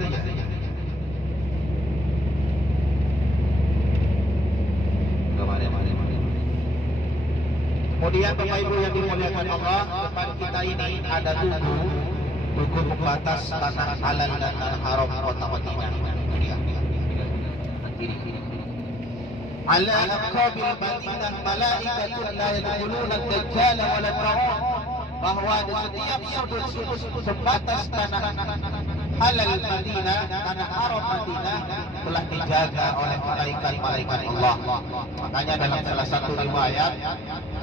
saja. Kemudian Bapak Ibu yang dimuliakan Allah, depan kita ini ada tugu pembatas tanah halal dan tanah haram kota Madinah. Ala aqabil Madinah malaikatun la yadkhuluna ad-dajjal wa la ta'un, bahwa di setiap sudut-sudut sebatas tanah halal Madinah, tanah haram Madinah telah dijaga oleh malaikat-malaikat Allah. Makanya dalam salah satu riwayat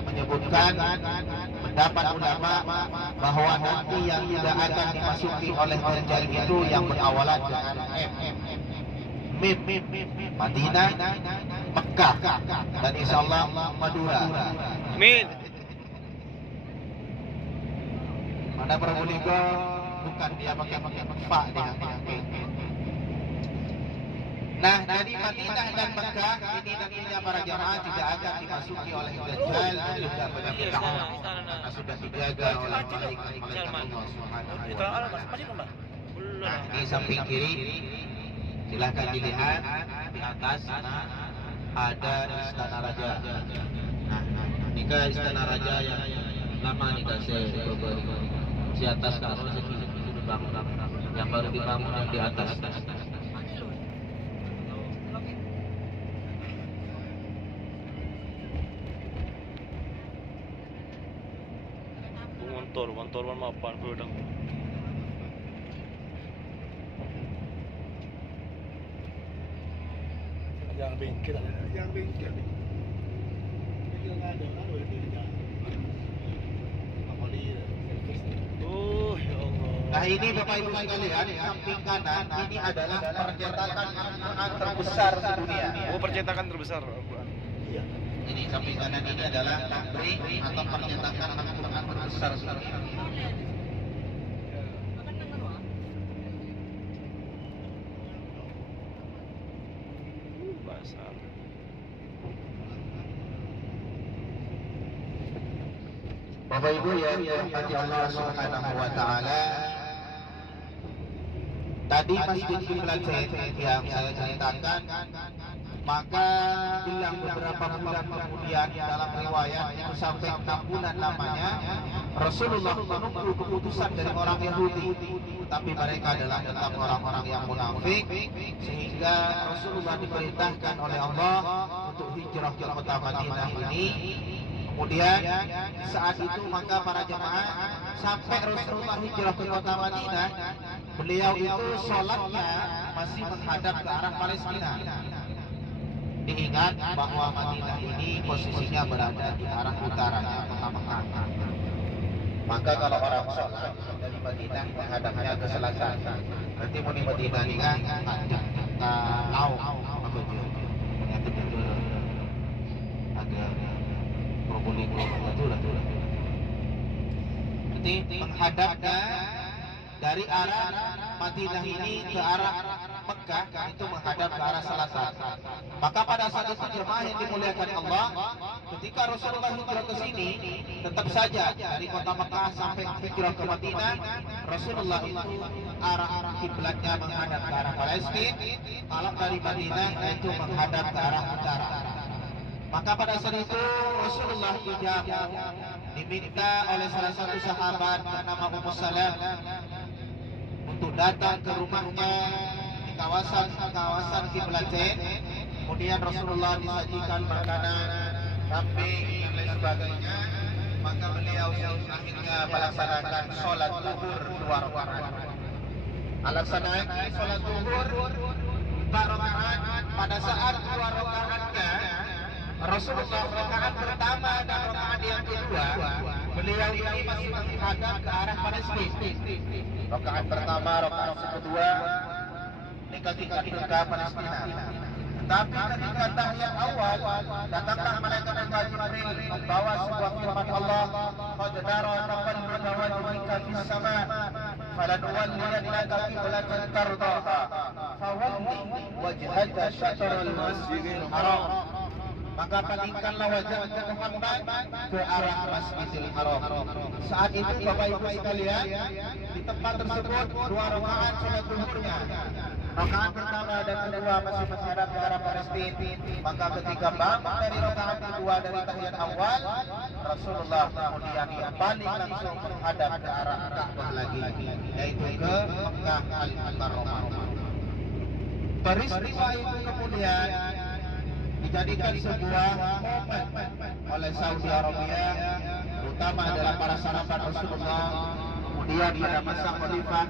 menyebutkan pendapat ulama bahwa nanti yang tidak akan dimasuki oleh Dajjal itu yang berawalan dengan Mim, Madinah, Mekah, dan insyaallah Madura. Amin. Mana Probolinggo bukan dia pakai fa dia. Nah, dari Madinah dan Mekah ini nantinya para jamaah tidak akan dimasuki oleh Dajjal dan juga penyakit dakwah karena sudah dijaga oleh malaikat Allah Subhanahu wa taala. Nah, di samping kiri silahkan dilihat di atas sana ada Istana Raja. Nah, ini ke Istana Raja yang lama nih di atas kalau segitu dibangun, yang baru dibangun yang di atas. Motor mapan pedang. Yang bengkel ada, yang bengkel. Bengkel nggak ada, Oh ya Allah. Nah ini Bapak Ibu sekalian, samping kanan ini adalah percetakan Al-Quran terbesar di dunia. Oh, percetakan terbesar Al-Quran. Iya. Ini samping kanan ini adalah tabri atau percetakan Al-Quran terbesar di dunia. Basar. Bapak Ibu yang dirahmati Allah Subhanahu wa taala, tadi Masjid Qiblat Zaid yang saya ceritakan, maka bilang beberapa bulan kemudian dalam riwayat itu sampai 6 bulan lamanya Rasulullah menunggu keputusan dari orang Yahudi, tapi mereka adalah tetap orang-orang yang munafik, sehingga Rasulullah diperintahkan oleh Allah untuk hijrah ke kota Madinah ini. Kemudian saat itu maka para jemaah sampai Rasulullah hijrah ke kota Madinah, beliau itu sholatnya masih menghadap ke arah Palestina. Diingat bahwa Madinah ini posisinya berada di arah utaranya kota Mekah. Maka kalau orang sholat dari Madinah menghadapnya ke selatan, nanti mau di Madinah ini kan ke laut atau agak Probolinggo betul. Jadi menghadapnya dari arah Madinah ini ke arah Mekah itu menghadap ke arah selatan. Maka pada saat itu jemaah yang dimuliakan Allah, ketika Rasulullah hijrah ke sini, tetap saja dari kota Mekah sampai hijrah ke Madinah, Rasulullah itu arah kiblatnya menghadap ke arah Palestina. Kalau dari Madinah itu menghadap ke arah utara. Maka pada saat itu Rasulullah diminta oleh salah satu sahabat bernama Ummu Salam untuk datang ke rumahnya di kawasan Qiblat Zaid. Kemudian Rasulullah disajikan makanan, kambing dan lain sebagainya. Maka beliau akhirnya melaksanakan sholat zuhur 2 rakaat. Melaksanakan sholat zuhur 4 rakaat. Pada saat 2 rakaatnya Rasulullah rakaat pertama dan rakaat yang kedua, beliau ini masih menghadap ke arah Palestina. Rakaat pertama, rakaat kedua ini ketika ke Palestina. Tapi ketika tahiyat awal, datanglah malaikat Jibril membawa sebuah firman Allah, "Qad nara taqalluba wajhika fis sama', falanuwalliyannaka qiblatan tardaha, fawalli wajhaka syatral masjidil haram." maka palingkanlah wajah Muhammad ke arah Masjidil Haram. Saat itu Bapak Ibu sekalian, di tempat tersebut 2 rakaat salat zuhurnya. Rakaat pertama dan kedua masih menghadap ke arah Palestina. Maka ketika bangun dari rakaat kedua dari tahiyat awal, Rasulullah kemudian balik langsung menghadap ke arah Ka'bah lagi, yaitu ke Mekah Al-Mukarramah. Peristiwa itu kemudian dijadikan sebuah momen oleh Saudi Arabia, terutama adalah para sahabat Rasulullah. Kemudian pada masa Khalifah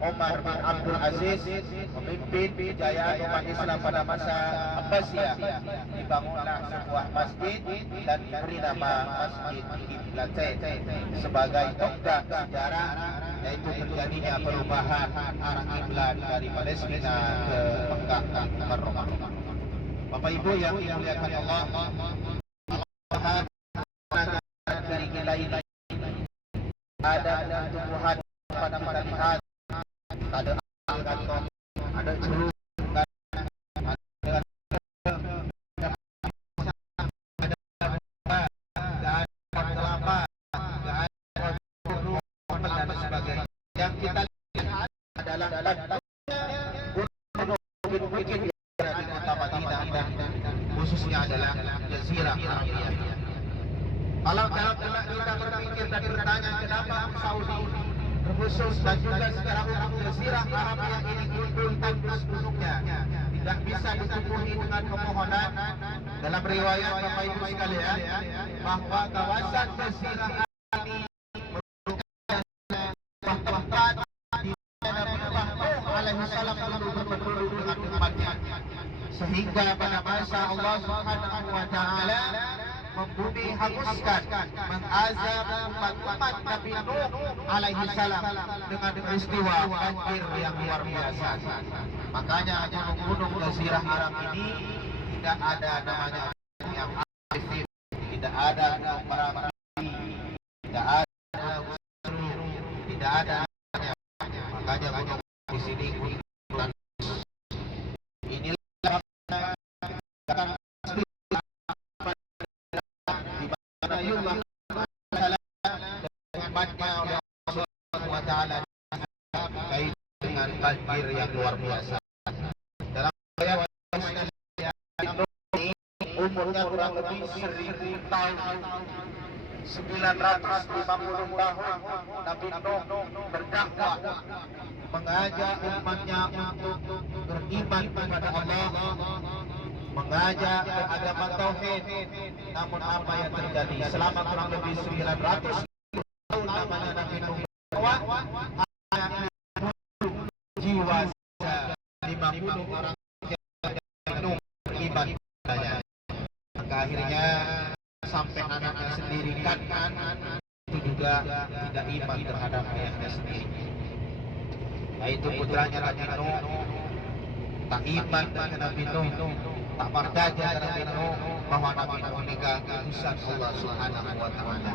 Umar bin Abdul Aziz memimpin kejayaan umat Islam pada masa Abbasiyah, dibangunlah sebuah masjid dan diberi nama Masjid Qiblatain sebagai tonggak sejarah, yaitu terjadinya perubahan arah kiblat dari Palestina ke Mekah Al-Mukarramah. Bapak Ibu yang dimuliakan Allah, dari kita ini ada tumbuhan pada kita lihat, ada kantong, ada jeruk, ada kelapa, ada dan sebagainya. Yang kita lihat adalah bukit-bukit di kota Madinah dan khususnya adalah Jazirah Arabia. Kalau kita berpikir dan bertanya kenapa Saudi khusus dan juga secara umum Jazirah Arabia ini gundul tandus gunungnya tidak bisa ditumbuhi dengan pepohonan, dalam riwayat Bapak Ibu sekalian bahwa kawasan Jazirah ini merupakan tempat di mana Nabi Nuh alaihi salam dulu bertemu dengan umatnya, sehingga pada masa Allah Subhanahu wa taala membumi hanguskan, mengazab umat Nabi Nuh alaihi salam dengan peristiwa banjir yang luar biasa. Makanya gunung-gunung Jazirah Arab ini tidak ada namanya yang aktif, tidak ada Merapi, tidak ada Seru, tidak ada namanya. Makanya gunung di sini gunung inilah akan Nabiullah tempatnya oleh Allah Subhanahu wa taala kait dengan banjir yang luar biasa. Dalam ayat ini umurnya kurang lebih 1000 tahun, 950 tahun Nabi Nuh berdakwah, mengajak umatnya untuk beriman kepada Allah, mengajak agama tauhid. Namun apa yang terjadi selama kurang lebih 900 tahun namanya Nabi Nuh berdakwah, hanya 50 jiwa saja, 50 orang yang Nuh beriman kepadanya. Maka akhirnya sampai anaknya sendiri Kan'an itu juga tidak iman terhadap ayahnya sendiri, yaitu putranya Nabi Nuh tak iman dengan Nabi Nuh, tak percaya Nabi Nuh bahwa Nabi Nuh memegang utusan Allah Subhanahu wa taala.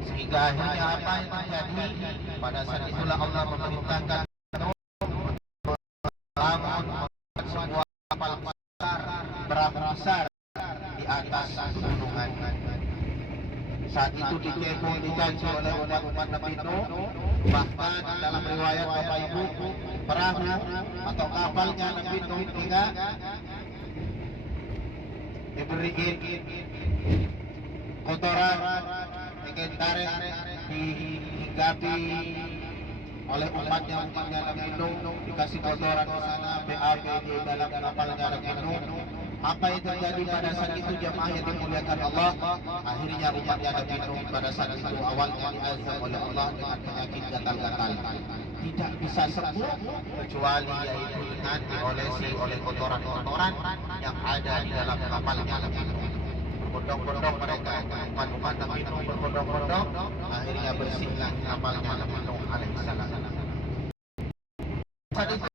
Sehingga akhirnya apa yang terjadi? Pada saat itulah Allah memerintahkan Nuh bangun sebuah kapal besar, perahu besar di atas gunungan. Saat itu dikepung, dicaci oleh umat Nabi Nuh. Bahkan dalam riwayat Bapak Ibu, perahu atau kapalnya Nabi Nuh juga diberi kotoran, tarik dihinggapi oleh umatnya Nabi Nuh, dikasih kotoran di sana, BAB di dalam kapalnya Nabi Nuh. Apa yang terjadi pada saat itu jemaah yang dimuliakan Allah? Akhirnya umatnya Nabi Nuh pada saat itu awalnya diazab oleh Allah dengan penyakit gatal-gatal, tidak bisa sembuh kecuali yaitu dengan diolesi oleh kotoran-kotoran yang ada di dalam kapalnya Nabi Nuh. Berbondong-bondong mereka, umat Nabi Nuh berbondong-bondong, akhirnya bersihlah kapalnya Nabi Nuh alaihi salam. Saat itu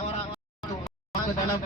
orang ke dalam